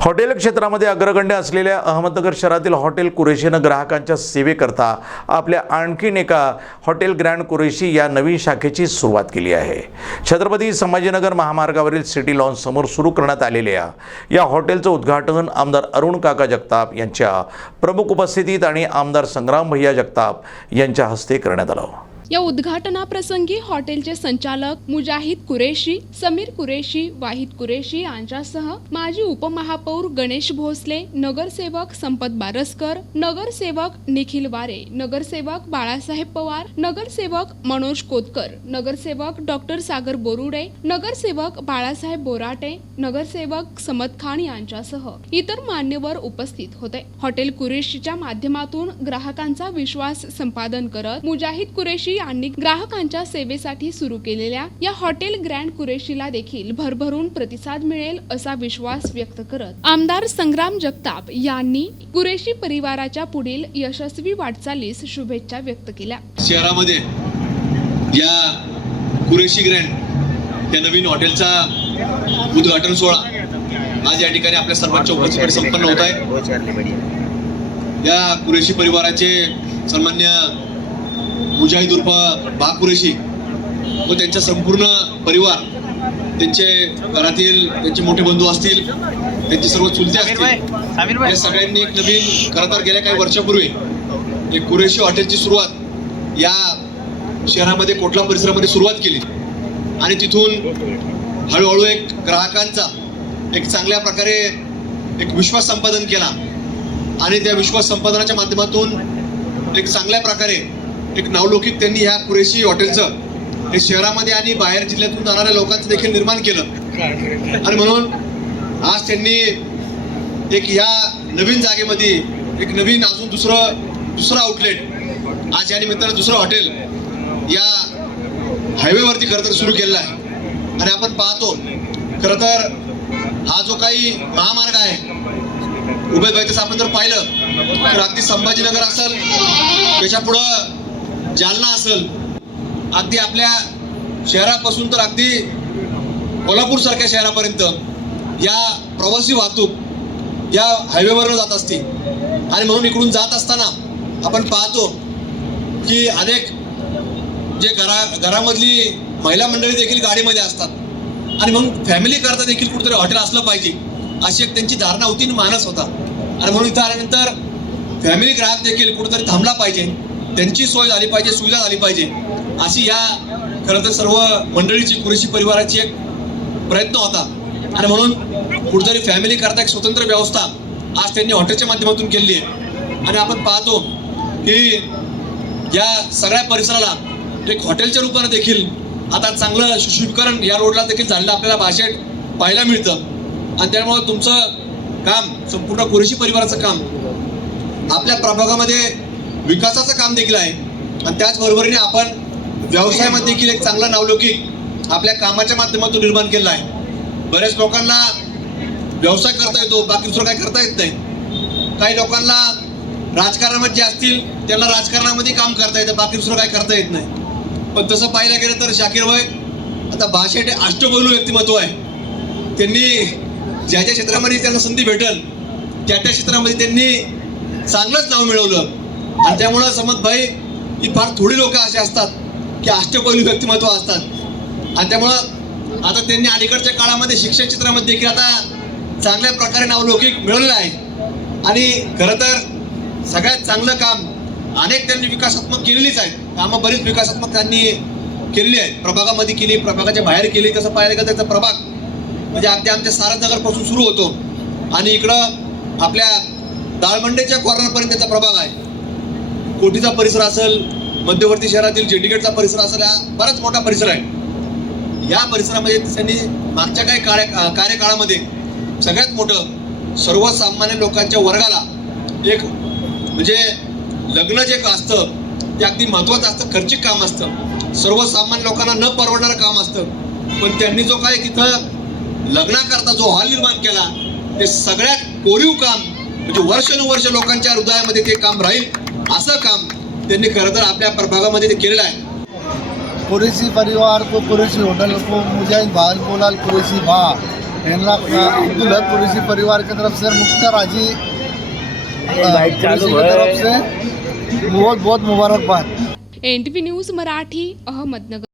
Hotel क्षेत्रामध्ये अग्रगण्य असलेल्या अहमदनगर शहरातील हॉटेल कुरेशीनं ग्राहकांच्या सेवेकरता आपल्या आणखीन एका हॉटेल ग्रँड कुरेशी या नवीन शाखेची सुरुवात केली आहे. छत्रपती संभाजीनगर महामार्गावरील सिटी लॉन्च समोर सुरू करण्यात आलेल्या या हॉटेलचं उद्घाटन आमदार अरुण काका जगताप यांच्या प्रमुख उपस्थितीत आणि आमदार संग्राम भैया जगताप यांच्या हस्ते करण्यात आलं. या उद्घाटनाप्रसंगी हॉटेलचे संचालक मुजाहिद कुरेशी समीर कुरेशी वाहिद कुरेशी यांच्यासह माजी उपमहापौर गणेश भोसले नगरसेवक संपत बारसकर नगरसेवक निखिल वारे नगरसेवक बाळासाहेब पवार नगरसेवक मनोज कोतकर नगरसेवक डॉक्टर सागर बोरुडे नगरसेवक बाळासाहेब बोराटे नगरसेवक समत खान यांच्यासह इतर मान्यवर उपस्थित होते. हॉटेल कुरेशीच्या माध्यमातून ग्राहकांचा विश्वास संपादन करत मुजाहिद कुरेशी यांनी ग्राहकांच्या सेवेसाठी सुरू केलेल्या या हॉटेल ग्रँड कुरेशीला देखील भरभरून प्रतिसाद मिळेल असा विश्वास व्यक्त करत आमदार संग्राम जगताप यांनी कुरेशी परिवाराच्या पुढील यशस्वी वाटचालीस शुभेच्छा व्यक्त केल्या. शहरामध्ये या कुरेशी ग्रँड या नवीन हॉटेलचा उद्घाटन सोहळा आज या ठिकाणी आपल्या सर्वांच्या उपस्थितीकडे संपन्न होत आहे. या कुरेशी परिवाराचे सन्मान्य मुजाहिद उर्फ बा कुरेशी व त्यांचा संपूर्ण परिवार त्यांचे घरातील त्यांचे मोठे बंधू असतील त्यांचे सर्व चुलते असतील या सगळ्यांनी एक नवीन खरं तर गेल्या काही वर्षापूर्वी एक कुरेशी हॉटेलची सुरुवात या शहरामध्ये कोटला परिसरामध्ये सुरुवात केली. आणि तिथून हळूहळू एक ग्राहकांचा एक चांगल्या प्रकारे एक विश्वास संपादन केला. आणि त्या विश्वास संपादनाच्या माध्यमातून एक चांगल्या प्रकारे एक नावलौकिक त्यांनी ह्या कुरेशी हॉटेलचं हे शहरामध्ये आणि बाहेर जिल्ह्यातून जाणाऱ्या लोकांचं देखील निर्माण केलं. आणि म्हणून आज त्यांनी एक या नवीन जागेमध्ये एक नवीन अजून दुसरं दुसरं आउटलेट आज या निमित्तानं दुसरं हॉटेल या हायवेवरती खरं तर सुरू केलेलं आहे. आणि आपण पाहतो खरं तर हा जो काही महामार्ग आहे उभे तसं आपण जर पाहिलं तर अगदी संभाजीनगर असेल त्याच्या पुढं जालना असेल अगदी आपल्या शहरापासून तर अगदी कोल्हापूर सारख्या शहरापर्यंत या प्रवासी वाहतूक या हायवेवरनं जात असते. आणि म्हणून इकडून जात असताना आपण पाहतो की अनेक जे घरा घरामधली महिला मंडळी देखील गाडीमध्ये असतात. आणि मग फॅमिली करता देखील कुठेतरी हॉटेल असलं पाहिजे अशी एक त्यांची धारणा होती आणि मानस होता. आणि म्हणून इथं आल्यानंतर फॅमिली ग्राहक देखील कुठेतरी थांबला पाहिजे. त्यांची सोय झाली पाहिजे सुविधा झाली पाहिजे. अशी या खरं तर सर्व मंडळीची कुरेशी परिवाराची एक प्रयत्न होता. आणि म्हणून कुठेतरी फॅमिली करता एक स्वतंत्र व्यवस्था आज त्यांनी हॉटेलच्या माध्यमातून केली आहे. आणि आपण पाहतो की या सगळ्या परिसराला एक हॉटेलच्या रूपाने देखील आता चांगलं सुशोभीकरण या रोडला देखील झालेलं आपल्याला भाषेत पाहायला मिळतं. आणि त्यामुळं तुमचं काम संपूर्ण कुरेशी परिवाराचं काम आपल्या प्रभागामध्ये विकासाचं काम देखील आहे. आणि त्याचबरोबरीने आपण व्यवसायामध्ये देखील एक चांगला नावलौकिक आपल्या कामाच्या माध्यमातून निर्माण केला आहे. बऱ्याच लोकांना व्यवसाय करता येतो बाकी दुसरं काही करता येत नाही. काही लोकांना राजकारणामध्ये जे असतील त्यांना राजकारणामध्ये काम करता येतं बाकी दुसरं काही करता येत नाही. पण तसं पाहायला गेलं तर शाकीर भाई आता भाषेत अष्टपैलू व्यक्तिमत्व आहे. त्यांनी ज्या ज्या क्षेत्रामध्ये त्यांना संधी भेटेल त्या त्या क्षेत्रामध्ये त्यांनी चांगलंच नाव मिळवलं. आणि त्यामुळं समज भाई ही फार थोडी लोक असे असतात की अष्टपैलू व्यक्तिमत्व असतात. आणि त्यामुळं आता त्यांनी अलीकडच्या काळामध्ये शिक्षण क्षेत्रामध्ये देखील आता चांगल्या प्रकारे नावलौकिक मिळवलेलं आहे. आणि खरं तर सगळ्यात चांगलं काम अनेक त्यांनी विकासात्मक केलेलीच आहेत. कामं बरीच विकासात्मक त्यांनी केलेली आहेत. प्रभागामध्ये केली प्रभागाच्या बाहेर केली तसं पाहायला गेलं त्याचा प्रभाग म्हणजे अगदी आमच्या सारसनगरपासून सुरू होतो. आणि इकडं आपल्या दाळमंडेच्या कॉर्नरपर्यंत त्याचा प्रभाग आहे. कोटीचा परिसर असेल मध्यवर्ती शहरातील जेंडिगेटचा परिसर असेल हा बराच मोठा परिसर आहे. या परिसरामध्ये त्यांनी मागच्या काही कार्य कार्यकाळामध्ये सगळ्यात मोठं सर्वसामान्य लोकांच्या वर्गाला एक म्हणजे लग्न जे असतं ते अगदी महत्त्वाचं असतं खर्चिक काम असतं. सर्वसामान्य लोकांना न परवडणारं काम असतं. पण त्यांनी जो काय तिथं लग्नाकरता जो हॉल निर्माण केला ते सगळ्यात कोरीव काम म्हणजे वर्षानुवर्ष लोकांच्या हृदयामध्ये ते काम राहील. असं काम त्यांनी खरं तर आपल्या प्रभागामध्ये ते केलेलं आहे. कुरेशी परिवार को कुरेशी होटल को मुजाहिद भाई बोलाल कुरेशी माँ इनला अब्दुल हक कुरैशी परिवार की तरफ से मुख्तार हाजी अ, कुरैशी की तरफ से बहुत बहुत मुबारकबाद। N T news Marathi Ahmednagar.